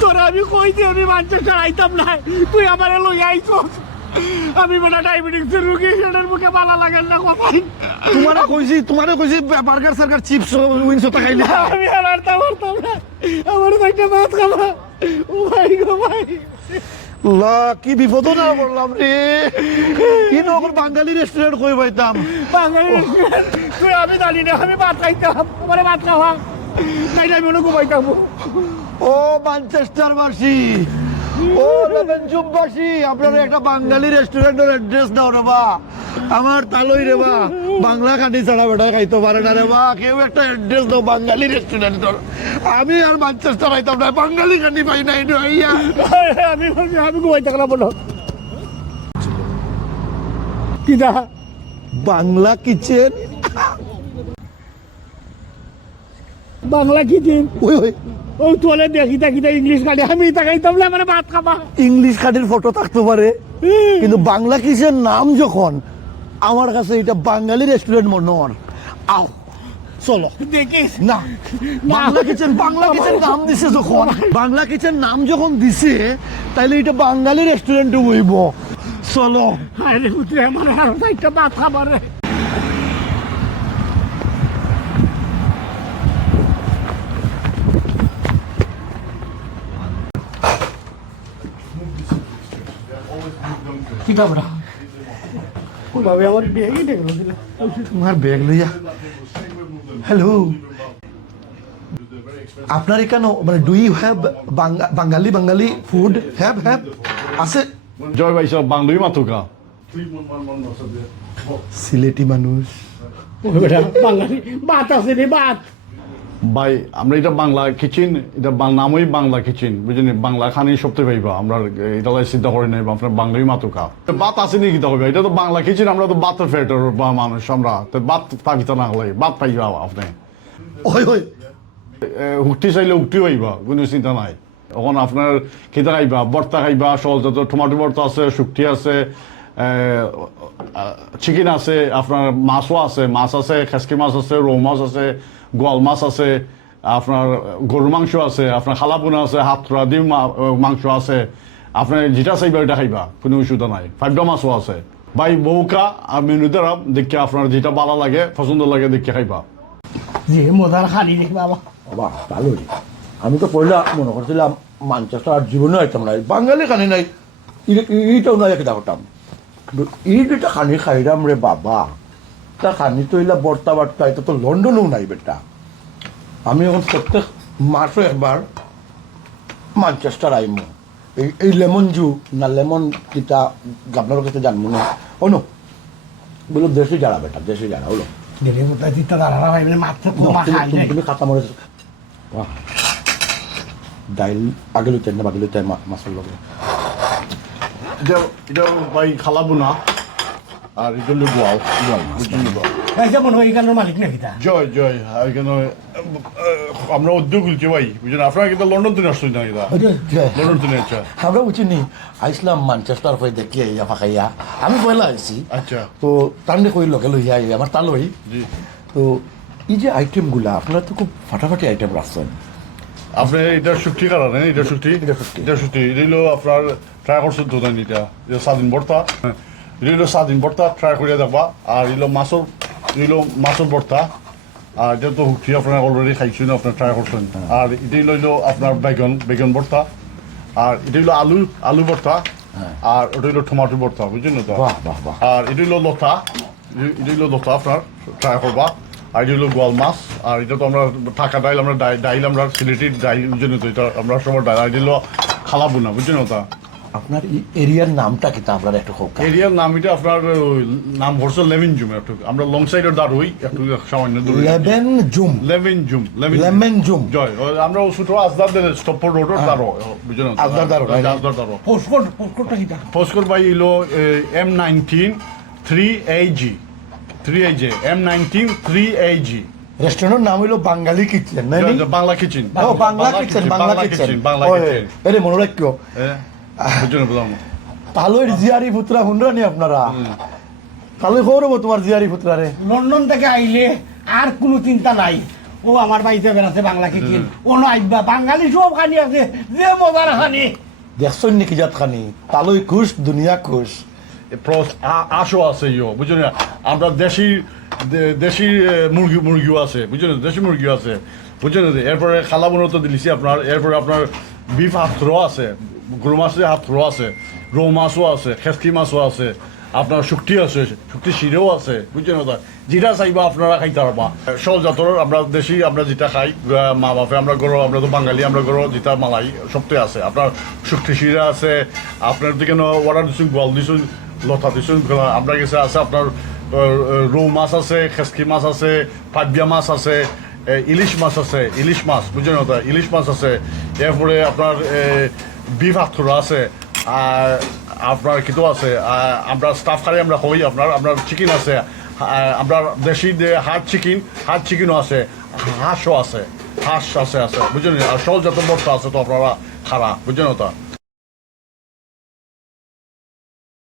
তোরা আমি কইছি আমি ম্যানচেস্টার আইতাম না, তুই আমার লই আইছস। আমি বেটা ডায়াবেটিক্সের রোগী, সেটার মুখে বালা লাগেন না কথাই। তোমারে কইছি বার্গার সার্গার চিপস উইংস তো খাইলে। আমি আর আরতাম না, আমার একটা ভাত খাবা। ও ভাই গো ভাই, লা কি বিপদ না বললাম রে। কি নগর বাঙালি রেস্টুরেন্ট কই পাইতাম। বাঙালি তুই আমি জানি না, আমি ভাত খাইতাম, আমার ভাত খাওয়া নাইলে আমি অনেক ঘুমাইতাম। ও ম্যানচেস্টার বাসী, ও লেভেনজুম বাসী, আপনারা একটা বাঙালি রেস্টুরেন্টের অ্যাড্রেস দাও রে বা। আমার তালই রে বা, বাংলা খানি ছাড়া বেটা খাইতে পারে না রে বা। কেউ একটা অ্যাড্রেস দাও বাঙালি রেস্টুরেন্টের। আমি আর ম্যানচেস্টার আইতাম না, বাঙালি খানি পাই নাই আইয়া। আমি আমি ঘুমাইতাম না বলো কি দা বাংলা কিচেন, বাংলা কি দিন ওই ওই ওই তোলে দেখি ইংলিশ কাটে, আমি তাকাইতাম না মানে ভাত খাবা। ইংলিশ কার্ডের ফটো থাকতে পারে, কিন্তু বাংলা কিচেন নাম যখন, আমার কাছে এটা বাঙালি রেস্টুরেন্ট মনে হয়। আও চলো দেখিস না, বাংলা কিচেন নাম দিছে যখন, বাংলা কিচেন নাম যখন দিছে, তাইলে এটা বাঙালি রেস্টুরেন্ট হইব। চলো। আরে উঠে আমার আর একটা ভাত খাবার রে। কি খাবরা ভাবে আমার ব্যাগই দেখলো দিল। তোমার ব্যাগ লইয়া। হ্যালো, আপনার এখানে মানে do you have Bangali food? Have আছে? জয় ভাই সব বাংলায় মাতুকা। সিলেটি মানুষ। ওই বেটা বাঙালি ভাত আছে রে ভাত। ভাই আমরা এটা বাংলা কিচেন, এটা নামই বাংলা কিচেন, বুঝলেন? বাংলা খানি সবচেয়ে পাইবা আমরা, এটা চিন্তা করি নাই আপনার বাংলায় মাতুকা। বাত আছে নাকি হবে, এটা তো বাংলা কিচেন, আমরা তো বাতের ফেটের বা মানুষ, আমরা তো বাত থাকিতে না হলে বাত পাইবা আপনি। ওই ওই হুকটি চাইলে হুকটি পাইবা, কোনো চিন্তা নাই। এখন আপনার খেতে খাইবা, ভর্তা খাইবা, সহজত টমাটো ভর্তা আছে, শুকটি আছে, চিকেন আছে, আপনার মাছও আছে, মাছ আছে, খেসকি মাছ আছে, রৌ মাছ আছে, গোয়াল মাছ আছে, আপনার গরুর মাংস আছে, আপনার খালাপুনা আছে, হাতরা ডিম মাংস আছে, আপনার যেটা চাইবা ওইটা খাইবা, কোনো অসুবিধা নাই। ফাইভটা মাছও আছে ভাই। বউকা আর মেনু দ্বারা দেখে আপনার যেটা ভালো লাগে পছন্দ লাগে দেখে খাইবা। যে মজার খালি দেখি বাবা। বাবা ভালোই। আমি তো পয়লা মনে করছিলাম ম্যানচেস্টার আর জীবনে আইতাম নাই, বাঙালি খানি নাই, এইটাও নাই একটা করতাম। এই যেটা খানি খাইলাম রে বাবা, তা খানি তো এলা বর্তা বার্তা, এটা তো লন্ডনেও নাই বেটা। আমি এখন প্রত্যেক মাসও একবার ম্যানচেস্টার আইমু। এই লেমন জু না লেমন যেটা আপনার কাছে জানবো না, অনু বলো দেশি যারা বেটা, দেশি যারা হলো। দেখে কোথায় দিতে দাঁড়া ভাই মানে মাত্র কমা খাই নাই। তুমি খাতা মরে ডাইল আগে লইতেন না, বাকি লইতেন মাছের লগে। এটা ভাই খালাপুনা আর এটা হলো গোয়াল বুঝলেন? এই যেমন ওই গানের মালিক নাকি তা? জয় জয় এখানে আমরা উদ্যোগ খুলছি ভাই, বুঝলেন? আপনারা কিন্তু লন্ডন থেকে আসছেন না? এটা লন্ডন থেকে। আচ্ছা আমরা বুঝিনি, আইসলাম ম্যানচেস্টার হয়ে দেখি আইয়া ফাঁকাইয়া, আমি পয়লা আইসি। আচ্ছা তো তান্ডে কই লগে লইয়া আই আমার তালই। জি। তো এই যে আইটেমগুলা আপনারা তো খুব ফাটাফাটি আইটেম রাখছেন। আপনি এটা শুক্তি কারণে, এটা শুক্তি, এটা শুক্তি। এটা শুক্তি, এটা হলো আপনার ট্রাই করছেন তো জানি, এটা স্বাধীন ভর্তা, এটা হলো স্বাধীন ভর্তা, ট্রাই করিয়া দেখবা। আর এলো মাছের ভর্তা, আর এটা তো হুকটি আপনার অলরেডি খাইছেন, আপনার ট্রাই করছেন। আর এটাই লইলো আপনার বেগুন ভর্তা, আর এটা হলো আলু ভর্তা, আর ওটা হলো টমাটো ভর্তা, বুঝলেন তো? বাহ বাহ বাহ। আর এটা হলো লতা, এটা হলো লতা আপনার ট্রাই করবা। আর এটা হলো গোয়াল মাছ, আর এটা তো আমরা টাকা ডাইল, আমরা ডাইল আমরা সিলেটের ডাইল, বুঝলেন তো? এটা আমরা সবার ডাইল। আর এটা হলো খালাপুনা, বুঝলেন ওটা? আপনার এই এরিয়ার নামটা কি তা আপনার একটু হোক? এরিয়ার নাম এটা আপনার নাম হচ্ছে লেভেনজুম। একটু আমরা লং সাইডের দাঁড়ই একটু সামান্য দূরে। লেভেনজুম। লেভেনজুম জয়। আমরা ছোট আজদার স্টপর রোডের দাঁড়ো, বুঝলেন? আজদার দাঁড়ো। আজদার দাঁড়ো। পোস্টকোডটা কি তা? পোস্টকোড ভাই হলো M19 3AG, 3AG, M19 3AG। রেস্টুরেন্টের নাম হইলো বাঙালি কিচেন, না? বাংলা কিচেন। ও বাংলা কিচেন, বাংলা কিচেন। এরে মনে রাখিও, বুঝলেন? বুঝলাম। তালইর জিয়ারি পুত্রা হুন্ডরা নি আপনারা, তালই খবর তোমার জিয়ারি পুত্রা রে। লন্ডন থেকে আইলে আর কোনো চিন্তা নাই, ও আমার বাড়িতে বেড়াতে বাংলা কিকিন ও আইবা বাঙালি সব খানি আছে যে মজার খানি দেখছেন নাকি জাত খানি তালই খুশ দুনিয়া খুশ প্লাস আশও আছে ইয়ো বুঝলেন না? আমরা দেশি মুরগিও আছে বুঝলেন, দেশি মুরগিও আছে বুঝলেন। এরপরে খালা বোনও তো দিলিছি আপনার, এরপরে আপনার বিফ হাতর আছে, গরু মাছের হাতর আছে, রৌ মাছও আছে, খেসকি মাছও আছে, আপনার শুক্তি আছে, শুক্তি শিরেও আছে বুঝছেন না? যেটা চাইবা আপনারা খাইতে পারবা। সব জাতর আমরা দেশি আমরা যেটা খাই মা বাপে আমরা গরু, আমরা তো বাঙালি আমরা গরু যেটা মালাই সবটাই আছে। আপনার শুক্তি শিরা আছে, আপনার দিকে অর্ডার দিচ্ছেন গোয়াল দিচ্ছেন লতা দিচ্ছেন, আমরা কাছে আছে আপনার রৌ মাছ আছে, খেসকি মাছ আছে, পাবিয়া মাছ আছে, ইলিশ মাছ আছে, ইলিশ মাছ বুঝলেন না? ইলিশ মাছ আছে, এরপরে আপনার বিফ হাতখোরা আছে, আর আপনার কিতো আছে, আমরা স্টাফ খাই আমরা হই আপনার চিকেন আছে, আমরা দেশি হাট চিকেনও আছে, হাঁসও আছে, হাঁস আছে বুঝলেন। আর সব যত বর্তা আছে তো আপনারা খারা বুঝলেন না?